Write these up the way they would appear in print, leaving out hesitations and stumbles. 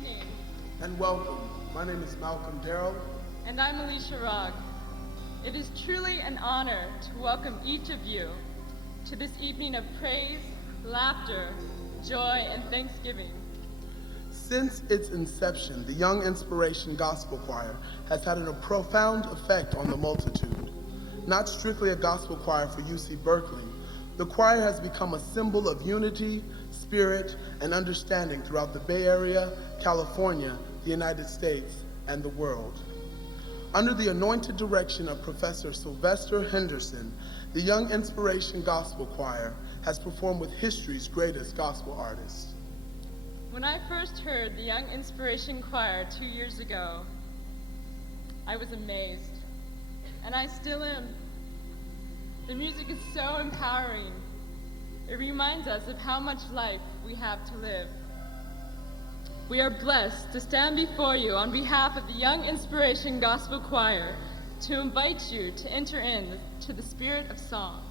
evening. And welcome. My name is Darrell. And I'm Alicia. It is truly an honor to welcome each of you to this evening of praise, laughter, joy, and thanksgiving. Since its inception, the Young Inspiration Gospel Choir has had a profound effect on the multitude. Not strictly a gospel choir for UC Berkeley, the choir has become a symbol of unity, spirit, and understanding throughout the Bay Area, California, the United States, and the world. Under the anointed direction of Professor Silvester Henderson, the Young Inspiration Gospel Choir has performed with history's greatest gospel artists. When I first heard the Young Inspiration Choir 2 years ago, I was amazed, and I still am. The music is so empowering. It reminds us of how much life we have to live. We are blessed to stand before you on behalf of the Young Inspiration Gospel Choir to invite you to enter into the spirit of song.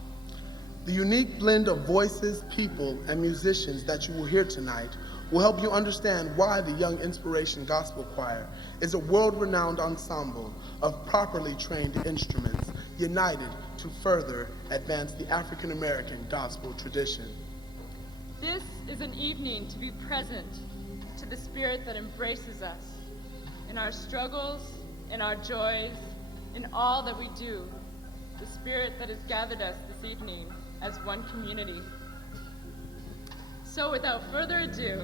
The unique blend of voices, people, and musicians that you will hear tonight will help you understand why the Young Inspiration Gospel Choir is a world-renowned ensemble of properly trained instruments united to further advance the African American gospel tradition. This is an evening to be present to the spirit that embraces us in our struggles, in our joys, in all that we do, the spirit that has gathered us this evening as one community. So without further ado,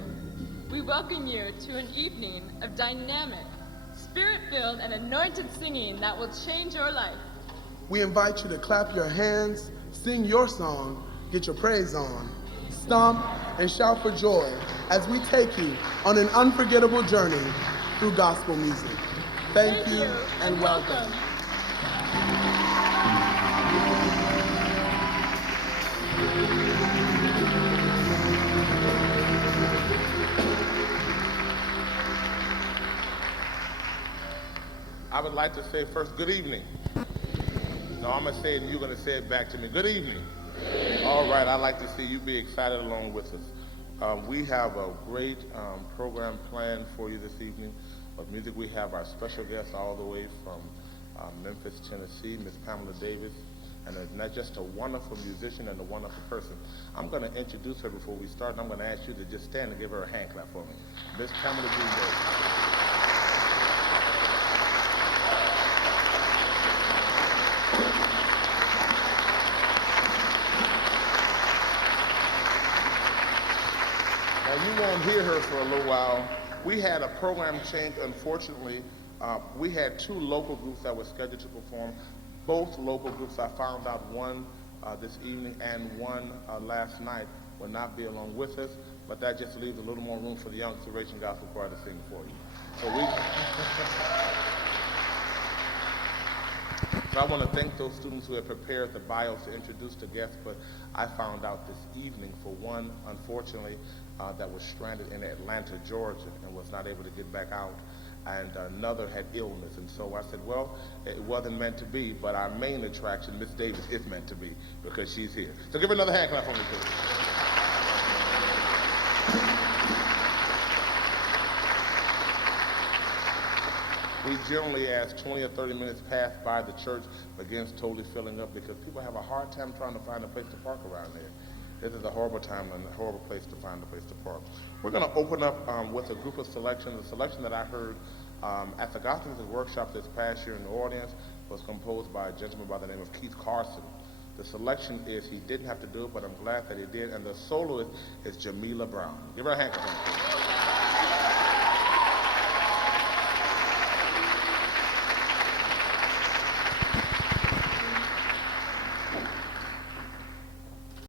we welcome you to an evening of dynamic, spirit-filled, and anointed singing that will change your life. We invite you to clap your hands, sing your song, get your praise on, stomp, and shout for joy as we take you on an unforgettable journey through gospel music. Thank you and welcome. I would like to say first, good evening. No, I'm going to say it and you're going to say it back to me. Good evening. All right, I'd like to see you be excited along with us. We have a great program planned for you this evening of music. We have our special guest all the way from Memphis, Tennessee, Miss Pamela Davis, and not just a wonderful musician and a wonderful person. I'm going to introduce her before we start, and I'm going to ask you to just stand and give her a hand clap for me. Miss Pamela Davis. You won't hear her for a little while. We had a program change, unfortunately. We had 2 local groups that were scheduled to perform. Both local groups, I found out, one this evening and one last night, will not be along with us, but that just leaves a little more room for the Young Inspiration Gospel Choir to sing for you. So I want to thank those students who have prepared the bios to introduce the guests, but I found out this evening for one, unfortunately, that was stranded in Atlanta, Georgia, and was not able to get back out, and another had illness. And so I said, well, it wasn't meant to be, but our main attraction, Miss Davis, is meant to be, because she's here. So give her another hand clap for me, please. We generally, as 20 or 30 minutes pass by, the church begins totally filling up because people have a hard time trying to find a place to park around there. This is a horrible time and a horrible place to find a place to park. We're going to open up with a group of selections. The selection that I heard at the Gospel Music Workshop this past year in New Orleans was composed by a gentleman by the name of Keith Carson. The selection is, he didn't have to do it, but I'm glad that he did, and the soloist is Jamila Brown. Give her a hand clap.